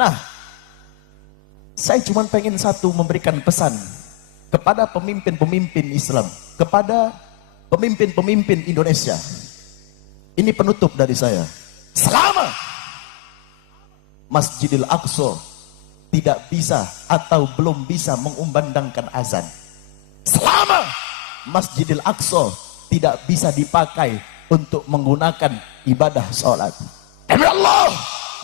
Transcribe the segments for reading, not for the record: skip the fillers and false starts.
Nah, saya cuma pengen satu, memberikan pesan kepada pemimpin-pemimpin Islam, kepada pemimpin-pemimpin Indonesia. Ini penutup dari saya. Selama Masjidil Aqsa tidak bisa atau belum bisa mengumandangkan azan, selama Masjidil Aqsa tidak bisa dipakai untuk menggunakan ibadah sholat, demi Allah,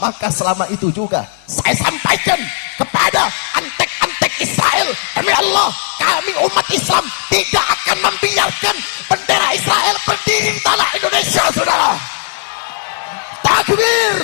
maka selama itu juga saya sampaikan kepada antek-antek Israel, demi Allah, kami umat Islam tidak akan membiarkan bendera Israel berdiri di tanah Indonesia, saudara. Takbir,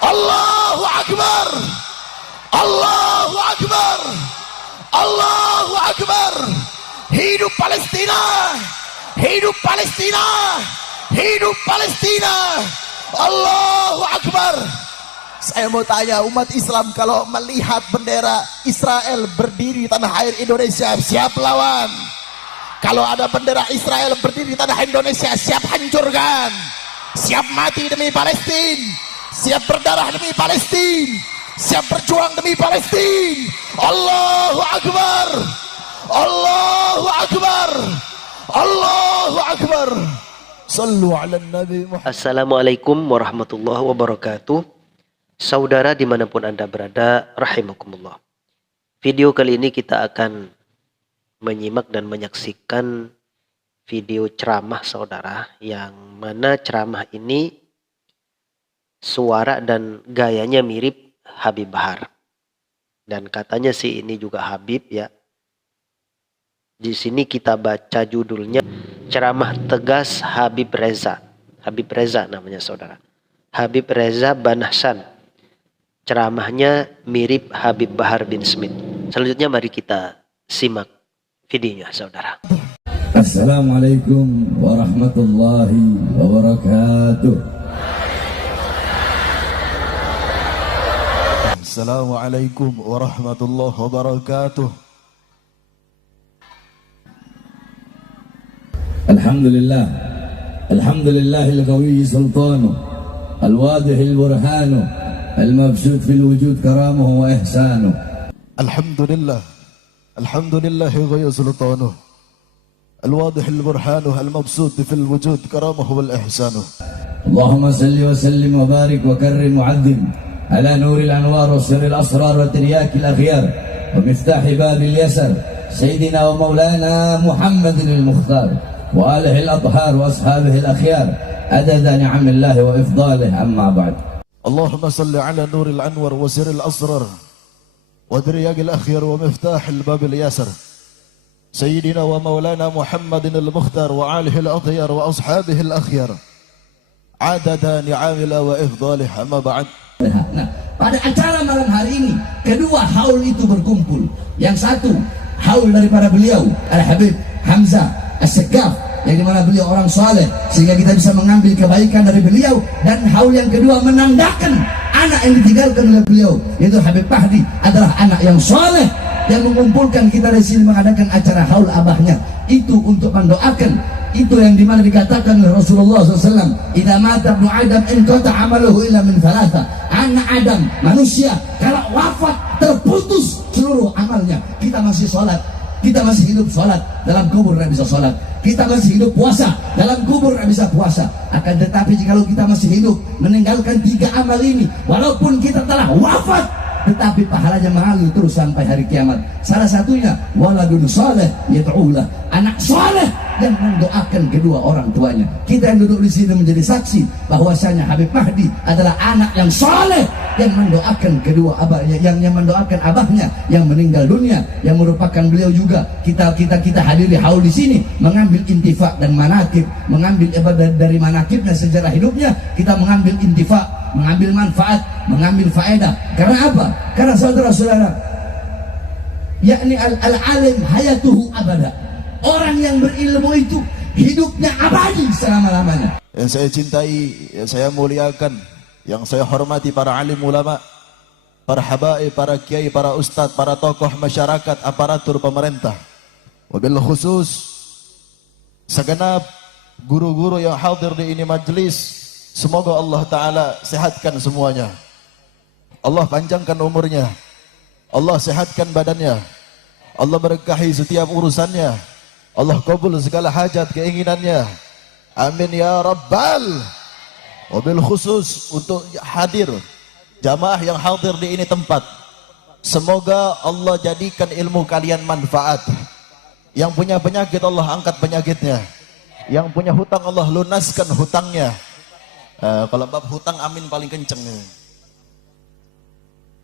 Allahu Akbar, Allahu Akbar, Allahu Akbar. Hidup Palestina, hidup Palestina, hidup Palestina, Allahu Akbar. Saya mau tanya umat Islam, kalau melihat bendera Israel berdiri di tanah air Indonesia, siap lawan? Kalau ada bendera Israel berdiri di tanah Indonesia, siap hancurkan? Siap mati demi Palestina? Siap berdarah demi Palestina? Siap berjuang demi Palestina? Allahu Akbar, Allahu Akbar, Allahu Akbar. Sallu ala Nabi Muhammad. Assalamualaikum warahmatullahi wabarakatuh. Saudara dimanapun Anda berada, rahimakumullah. Video kali ini kita akan menyimak dan menyaksikan video ceramah saudara, yang mana ceramah ini suara dan gayanya mirip Habib Bahar. Dan katanya sih ini juga Habib ya. Di sini kita baca judulnya, ceramah tegas Habib Reza. Habib Reza namanya saudara. Habib Reza Banahsan. Ceramahnya mirip Habib Bahar bin Smith. Selanjutnya mari kita simak videonya saudara. Assalamualaikum warahmatullahi wabarakatuh. Assalamualaikum warahmatullahi wabarakatuh. Alhamdulillah, alhamdulillahil qawi sultanu, al-wadihil burhanu, al-mabsut fil wujud karamuhu wa ihsanu. Alhamdulillah, alhamdulillahi ghayya sultanu, al-wadihil burhanu, al-mabsut fil wujud karamuhu wal ihsanu. Allahumma salli wa sallim wa barik wa karrim wa addim ala nuril anwar wa sirril asrar wa tiryakil akhyar wa miftahi babil yasar sayyidina wa maulana Muhammadin al-Mukhtar وآله الأطهار وأصحابه الأخيار عدد نعم الله وإفضاله أما بعد. اللهم صل على نور الأنور وسر الأسرار ودرياق الأخير ومفتاح الباب الياسر سيدنا ومولانا محمد المختار وآله الأطهار وأصحابه الأخيار عدد نعم الله وإفضاله أما بعد. Nah, pada acara malam hari ini kedua haul itu berkumpul. Yang satu haul daripada beliau Al-Habib Hamzah As-Segaf, yang dimana beliau orang saleh sehingga kita bisa mengambil kebaikan dari beliau, dan haul yang kedua menandakan anak yang ditinggalkan oleh beliau, yaitu Habib Mahdi adalah anak yang saleh yang mengumpulkan kita di sini mengadakan acara haul abahnya. Itu untuk mendoakan, itu yang dimana dikatakan oleh Rasulullah SAW, idza mata ibnu Adam inqata amaluhu illa min thalatha. Anak Adam, manusia, kalau wafat terputus seluruh amalnya. Kita masih sholat, kita masih hidup sholat, dalam kubur tidak bisa sholat. Kita masih hidup puasa, dalam kubur tidak bisa puasa. Akan tetapi jikalau kita masih hidup meninggalkan tiga amal ini, walaupun kita telah wafat, tetapi pahalanya mengalir terus sampai hari kiamat. Salah satunya waladun saleh yad'ulah, anak saleh yang mendoakan kedua orang tuanya. Kita yang duduk di sini menjadi saksi bahwasanya Habib Mahdi adalah anak yang saleh yang mendoakan kedua abahnya, yang mendoakan abahnya yang meninggal dunia, yang merupakan beliau juga. Kita hadiri haul di sini mengambil intifak dan manakib, mengambil ibadah dari manakibnya, sejarah hidupnya. Kita mengambil intifak, mengambil manfaat, mengambil faedah. Karena apa? Karena saudara-saudara, yakni al-alim hayatuhu abada. Orang yang berilmu itu hidupnya abadi selama-lamanya. Yang saya cintai, yang saya muliakan, yang saya hormati para alim ulama, para habaib, para kiai, para ustadz, para tokoh masyarakat, aparatur pemerintah. Wabil khusus segenap guru-guru yang hadir di ini majelis, semoga Allah Ta'ala sehatkan semuanya. Allah panjangkan umurnya, Allah sehatkan badannya, Allah berkahi setiap urusannya, Allah kabul segala hajat keinginannya. Amin ya Rabbal. Wabil khusus untuk hadir jamaah yang hadir di ini tempat, semoga Allah jadikan ilmu kalian manfaat. Yang punya penyakit Allah angkat penyakitnya, yang punya hutang Allah lunaskan hutangnya. Kalau bab hutang amin paling kenceng.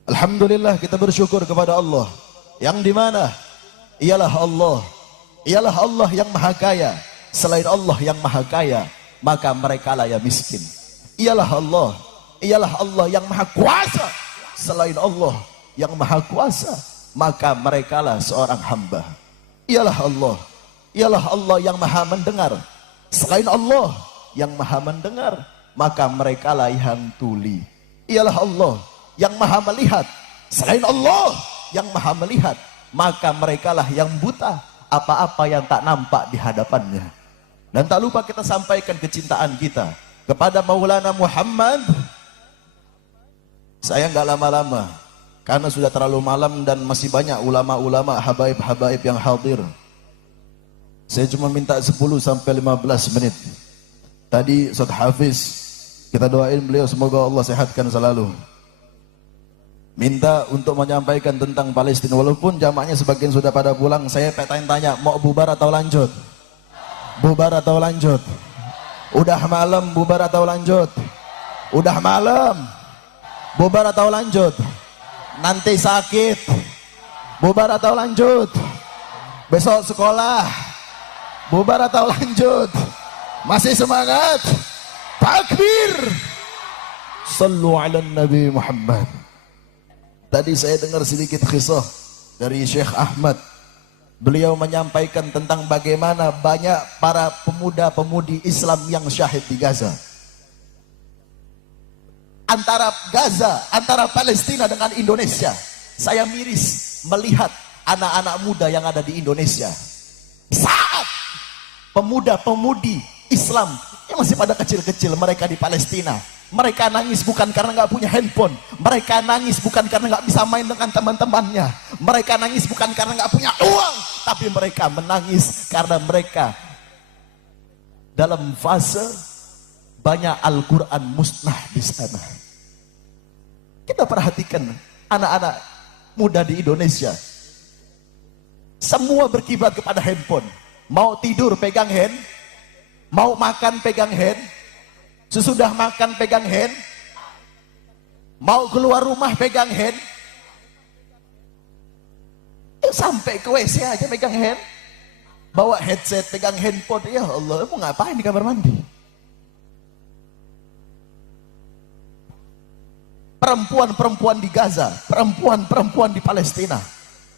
Alhamdulillah, kita bersyukur kepada Allah yang dimana ialah Allah yang maha kaya. Selain Allah yang maha kaya, maka mereka lah yang miskin. Ialah Allah yang maha kuasa. Selain Allah yang maha kuasa, maka mereka lah seorang hamba. Ialah Allah yang maha mendengar. Selain Allah yang maha mendengar, maka mereka lah yang tuli. Ialah Allah yang maha melihat. Selain Allah yang maha melihat, maka mereka lah yang buta apa-apa yang tak nampak di hadapannya. Dan tak lupa kita sampaikan kecintaan kita kepada Maulana Muhammad. Saya nggak lama-lama karena sudah terlalu malam dan masih banyak ulama-ulama habaib-habaib yang hadir. Saya cuma minta 10 sampai 15 menit. Tadi Ustaz Hafiz, kita doain beliau semoga Allah sehatkan selalu. Minta untuk menyampaikan tentang Palestina, walaupun jamaahnya sebagian sudah pada pulang. Saya tanya, mau bubar atau lanjut? Bubar atau lanjut? Udah malam, bubar atau lanjut? Udah malam, bubar atau lanjut? Nanti sakit, bubar atau lanjut? Besok sekolah, bubar atau lanjut? Masih semangat? Takbir! Sallu ala Nabi Muhammad. Tadi saya dengar sedikit kisah dari Syekh Ahmad. Beliau menyampaikan tentang bagaimana banyak para pemuda-pemudi Islam yang syahid di Gaza. Antara Palestina dengan Indonesia, saya miris melihat anak-anak muda yang ada di Indonesia. Saat pemuda-pemudi Islam yang masih pada kecil-kecil mereka di Palestina, mereka nangis bukan karena nggak punya handphone, mereka nangis bukan karena nggak bisa main dengan teman-temannya, mereka nangis bukan karena nggak punya uang, tapi mereka menangis karena mereka dalam fase banyak Al-Quran musnah di sana. Kita perhatikan anak-anak muda di Indonesia, semua berkiblat kepada handphone. Mau tidur pegang hand, mau makan pegang hand, sesudah makan pegang hand, mau keluar rumah pegang hand, sampai ke WC aja pegang hand, bawa headset pegang handphone. Ya Allah, mau ngapain di kamar mandi? Perempuan-perempuan di Gaza, perempuan-perempuan di Palestina,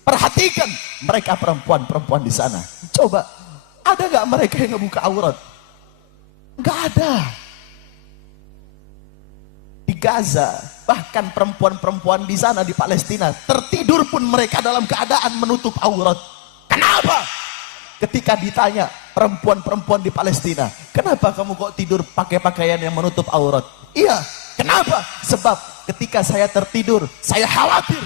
perhatikan mereka perempuan-perempuan di sana. Coba, ada gak mereka yang ngebuka aurat? Gak ada. Di Gaza, bahkan perempuan-perempuan di sana di Palestina, tertidur pun mereka dalam keadaan menutup aurat. Kenapa? Ketika ditanya perempuan-perempuan di Palestina, kenapa kamu kok tidur pakai pakaian yang menutup aurat? Iya, kenapa? Sebab ketika saya tertidur, saya khawatir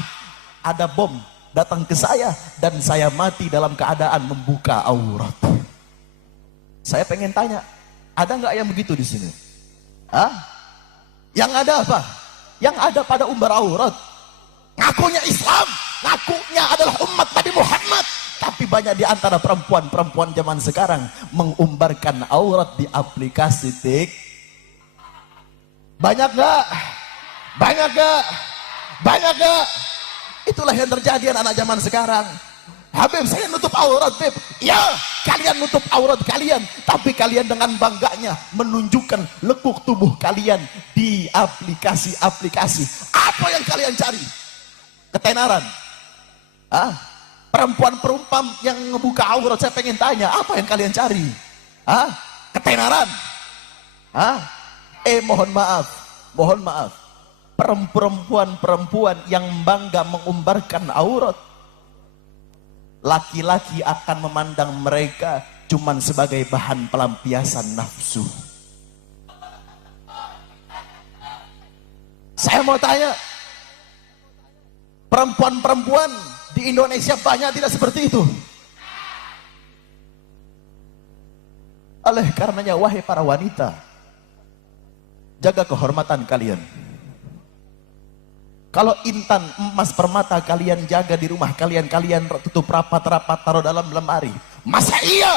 ada bom datang ke saya dan saya mati dalam keadaan membuka aurat. Saya pengen tanya, ada nggak yang begitu di sini? Hah? Yang ada apa? Yang ada pada umbar aurat. Ngakunya Islam, ngakunya adalah umat Nabi Muhammad, tapi banyak di antara perempuan-perempuan zaman sekarang mengumbarkan aurat di aplikasi Banyak nggak? Banyak nggak? Banyak nggak? Itulah yang terjadi anak-anak zaman sekarang. Habib, saya nutup aurat, Habib. Ya, kalian nutup aurat kalian, tapi kalian dengan bangganya menunjukkan lekuk tubuh kalian di aplikasi-aplikasi. Apa yang kalian cari? Ketenaran? Hah? Perempuan-perempuan yang ngebuka aurat, saya pengen tanya, apa yang kalian cari? Hah? Ketenaran? Hah? Mohon maaf. Perempuan-perempuan yang bangga mengumbarkan aurat, laki-laki akan memandang mereka cuman sebagai bahan pelampiasan nafsu. Saya mau tanya, Perempuan-perempuan di Indonesia banyak tidak seperti itu. Oleh karenanya wahai para wanita, jaga kehormatan kalian. Kalau intan emas permata kalian jaga di rumah kalian, kalian tutup rapat-rapat taruh dalam lemari, masa iya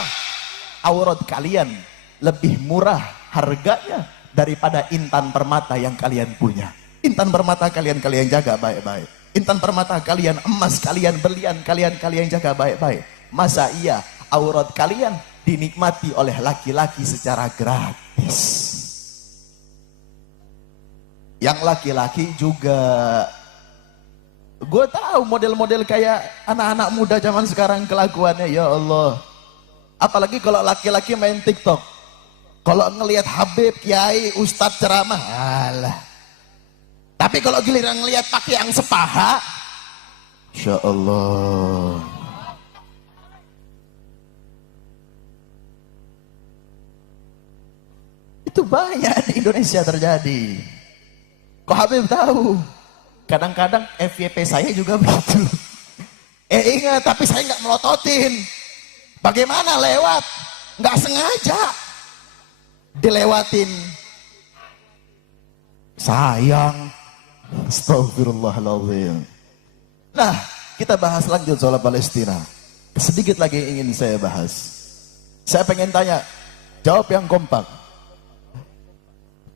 aurat kalian lebih murah harganya daripada intan permata yang kalian punya? Intan permata kalian jaga baik-baik. Intan permata kalian, emas kalian, berlian kalian jaga baik-baik. Masa iya aurat kalian dinikmati oleh laki-laki secara gratis? Yang laki-laki juga, gue tahu model-model kayak anak-anak muda zaman sekarang kelakuannya, ya Allah. Apalagi kalau laki-laki main TikTok, kalau ngelihat Habib, Kiai, Ustadz ceramah, alah. Tapi kalau giliran ngelihat pakai yang sepaha, Insya Allah. Itu banyak di Indonesia terjadi. Kok Habib tahu? Kadang-kadang FYP saya juga begitu. Ingat, tapi saya nggak melototin. Bagaimana lewat? Nggak sengaja dilewatin. Sayang. Astagfirullahaladzim. Nah, kita bahas lanjut soal Palestina. Sedikit lagi ingin saya bahas. Saya pengen tanya, jawab yang kompak.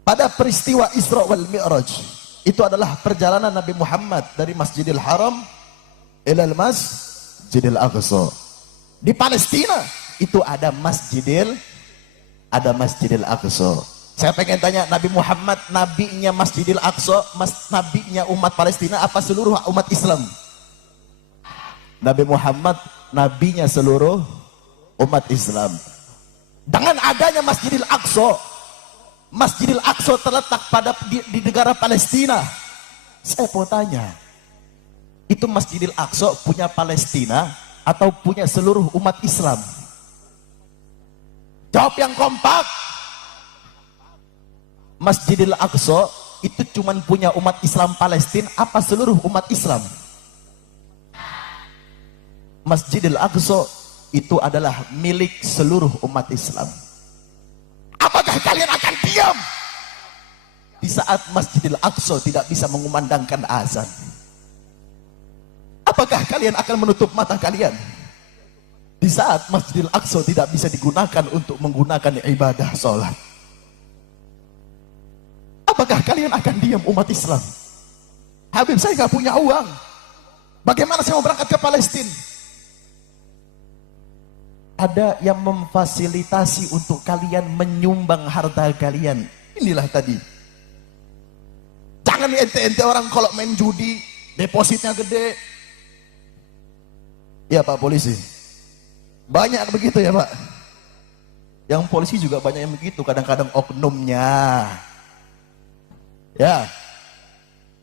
Pada peristiwa Isra wal Mi'raj, itu adalah perjalanan Nabi Muhammad dari Masjidil Haram ilal Masjidil Aqsa. Di Palestina itu ada Masjidil Aqsa. Saya pengen tanya, Nabi Muhammad nabinya Masjidil Aqsa, nabinya umat Palestina apa seluruh umat Islam? Nabi Muhammad nabinya seluruh umat Islam. Dengan adanya Masjidil Aqsa terletak di negara Palestina. Saya mau tanya, itu Masjidil Aqsa punya Palestina atau punya seluruh umat Islam? Jawab yang kompak. Masjidil Aqsa itu cuman punya umat Islam Palestina apa seluruh umat Islam? Masjidil Aqsa itu adalah milik seluruh umat Islam. Apakah kalian akan diam di saat Masjidil Aqsa tidak bisa mengumandangkan azan? Apakah kalian akan menutup mata kalian di saat Masjidil Aqsa tidak bisa digunakan untuk menggunakan ibadah sholat? Apakah kalian akan diam umat Islam? Habib, saya nggak punya uang. Bagaimana saya mau berangkat ke Palestina? Ada yang memfasilitasi untuk kalian menyumbang harta kalian. Inilah tadi. Jangan ente-ente orang kalau main judi, depositnya gede. Ya Pak Polisi. Banyak begitu ya Pak. Yang polisi juga banyak yang begitu. Kadang-kadang oknumnya. Ya.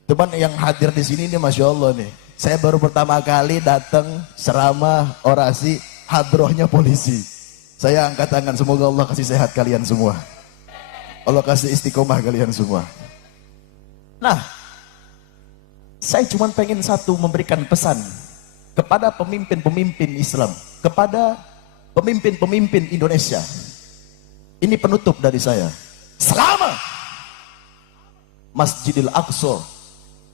Cuman yang hadir di sini ini Masya Allah nih. Saya baru pertama kali datang ceramah orasi hadrohnya polisi. Saya angkat tangan, semoga Allah kasih sehat kalian semua. Allah kasih istiqomah kalian semua. Nah, saya cuma pengen satu, memberikan pesan kepada pemimpin-pemimpin Islam, kepada pemimpin-pemimpin Indonesia. Ini penutup dari saya. Selama Masjidil Aqsa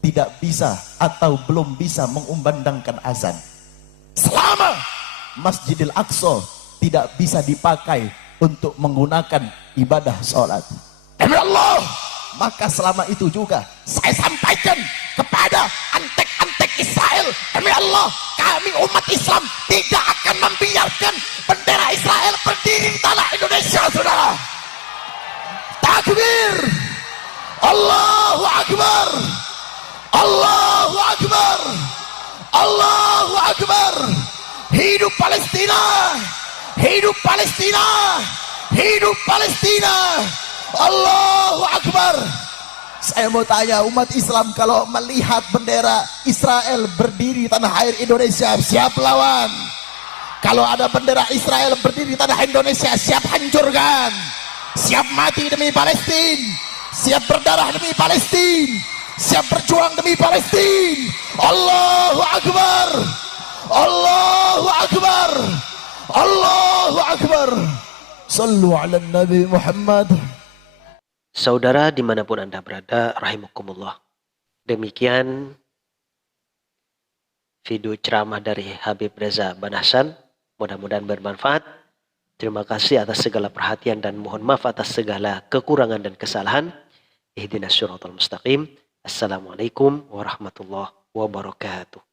tidak bisa atau belum bisa mengumandangkan azan, selama Masjidil Aqsa tidak bisa dipakai untuk menggunakan ibadah sholat, demi Allah, maka selama itu juga saya sampaikan kepada antek-antek Israel, demi Allah, kami umat Islam tidak akan membiarkan bendera Israel berdiri di tanah Indonesia, saudara. Takbir, Allahu Akbar, Allahu Akbar, Allahu Akbar. Hidup Palestina, hidup Palestina, hidup Palestina, Allahu Akbar. Saya mau tanya umat Islam, kalau melihat bendera Israel berdiri di tanah air Indonesia, siap lawan? Kalau ada bendera Israel berdiri di tanah Indonesia, siap hancurkan? Siap mati demi Palestina? Siap berdarah demi Palestina? siap berjuang demi Palestina. Allahu Akbar, Allahu Akbar, Allahu Akbar. Sallu ala Nabi Muhammad. Saudara dimanapun Anda berada, rahimakumullah. Demikian video ceramah dari Habib Reza Banahsan. Mudah-mudahan bermanfaat. Terima kasih atas segala perhatian dan mohon maaf atas segala kekurangan dan kesalahan. Ihdinas siratal mustaqim. Assalamualaikum warahmatullahi wabarakatuh.